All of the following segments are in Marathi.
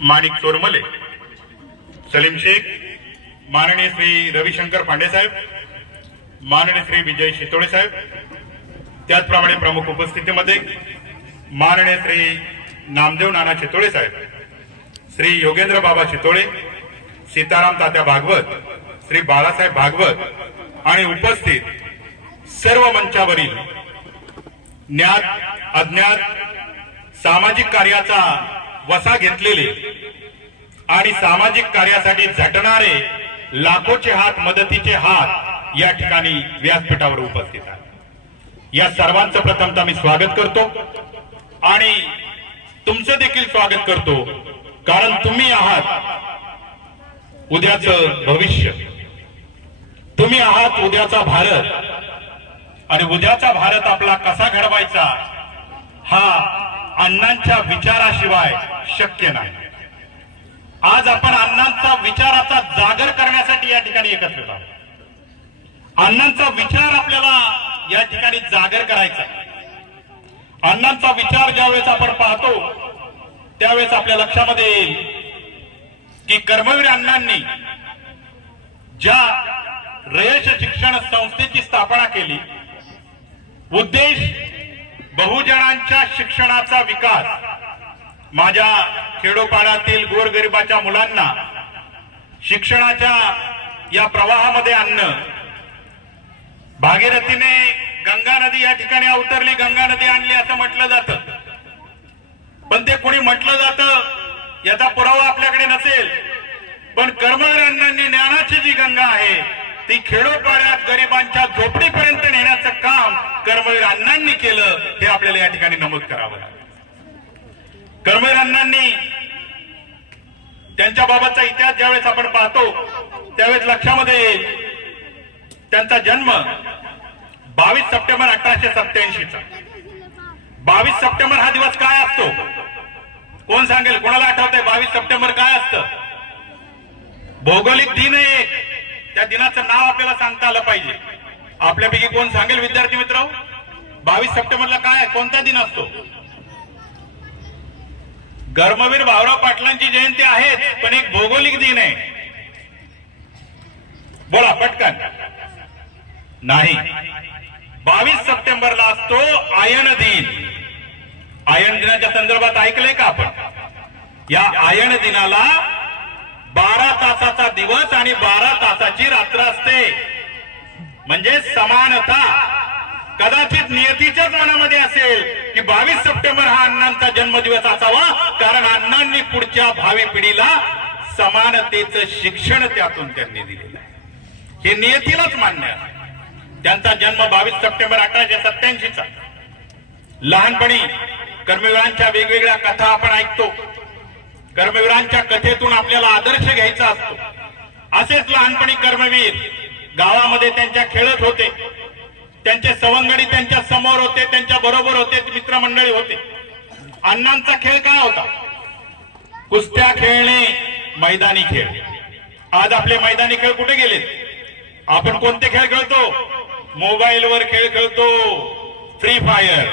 माणिक चोरमले सलीम शेख माननीय श्री रविशंकर पांडे साहेब माननीय श्री विजय शितोळे साहेब त्याचप्रमाणे प्रमुख उपस्थितीमध्ये माननीय श्री नामदेव नाना चितोळे साहेब श्री योगेंद्र बाबा चितोळे सीताराम तात्या भागवत श्री बाळासाहेब भागवत आणि उपस्थित सर्व मंचावरील ज्ञात अज्ञात सामाजिक कार्याचा वसा घेतलेले आणि सामाजिक कार्यासाठी झटणारे लाखोचे हात मदतीचे हात या ठिकाणी व्यासपीठावर उपस्थित आहेत. या सर्वांचं प्रथमतः मी स्वागत करतो आणि तुमचं देखील स्वागत करतो कारण तुम्ही आहात उद्याचं भविष्य. तुम्ही आहात उद्याचा भारत आणि उद्याचा भारत आपला कसा घडवायचा हा अण्णांच्या विचाराशिवाय शक्य नाही. आज आपण अण्णांचा विचाराचा जागर करण्यासाठी या ठिकाणी एकत्रित आहोत. अण्णांचा विचार आपल्याला या ठिकाणी जागर करायचा अण्णांचा विचार ज्यावेळेस आपण पाहतो त्यावेळेस आपल्या लक्षामध्ये येईल की कर्मवीर अण्णांनी ज्या रयश शिक्षण संस्थेची स्थापना केली उद्देश बहुजनांच्या शिक्षणाचा विकास माझ्या खेडोपाड्यातील गोरगरिबाच्या मुलांना शिक्षणाच्या या प्रवाहामध्ये आणणं. भागीरथीने गंगा नदी या ठिकाणी अवतरली गंगा नदी आणली असं म्हटलं जातं. पण ते कोणी म्हटलं जातं याचा पुरावा आपल्याकडे नसेल. पण कर्मवीर अण्णांनी ज्ञानाची जी गंगा आहे ती खेडोपाड्यात गरिबांच्या झोपडीपर्यंत नेण्याचं काम कर्मवीर अण्णांनी केलं हे आपल्याला या ठिकाणी नमूद करावं लागेल कर्मवीर अण्णांनी त्यांच्या बाबाचा इतिहास ज्यावेळेस आपण पाहतो त्यावेळेस लक्षामध्ये येईल. त्यांचा जन्म बावीस सप्टेंबर अठराशे सत्याऐंशीचा बावीस सप्टेंबर हा दिवस काय असतो? कोण सांगेल? कोणाला आठवतंय? बावीस सप्टेंबर काय असतं? भौगोलिक दिन आहे एक. त्या दिनाचं नाव आपल्याला सांगता आलं पाहिजे. आपल्यापैकी कोण सांगेल? विद्यार्थी मित्र बावीस सप्टेंबरला काय? आहे? कोणता दिन असतो? गर्मवीर भाऊराव पाटलांची जयंती आहे पण एक भौगोलिक दिन आहे. बोला पटकन. नाही. बावीस सप्टेंबरला असतो आयन दिन. आयन दिनाच्या संदर्भात ऐकलंय का आपण? या आयन दिनाला बारा तासाचा दिवस आणि बारा तासाची रात्र असते. म्हणजे समानता. कदाचित नियतीच्याच मनामध्ये असेल की बावीस सप्टेंबर हा अण्णांचा जन्मदिवस असावा कारण अण्णांनी पुढच्या भावी पिढीला समानतेचं शिक्षण त्यातून त्यांनी दिलेलं आहे. हे नियतीलाच मान्य आहे. त्यांचा जन्म बावीस सप्टेंबर अठराशे सत्याऐंशीचा लहानपणी कर्मवीरांच्या वेगवेगळ्या कथा आपण ऐकतो. कर्मवीरांच्या कथेतून आपल्याला आदर्श घ्यायचा असतो. असेच लहानपणी कर्मवीर गावामध्ये त्यांच्या खेळत होते. त्यांचे सवंगडी त्यांच्यासमोर होते त्यांच्या बरोबर होते मित्रमंडळी होते. अण्णांचा खेळ काय होता? कुस्त्या खेळणे मैदानी खेळ. आज आपले मैदानी खेळ कुठे गेलेत? आपण कोणते खेळ खेळतो? मोबाईलवर खेळ खेळतो. फ्री फायर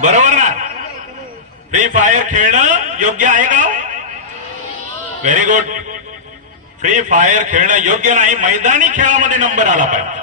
बरोबर ना? फ्री फायर खेळणं योग्य आहे का? व्हेरी गुड फ्री फायर खेळणं योग्य नाही. मैदानी खेळामध्ये नंबर आला पाहिजे.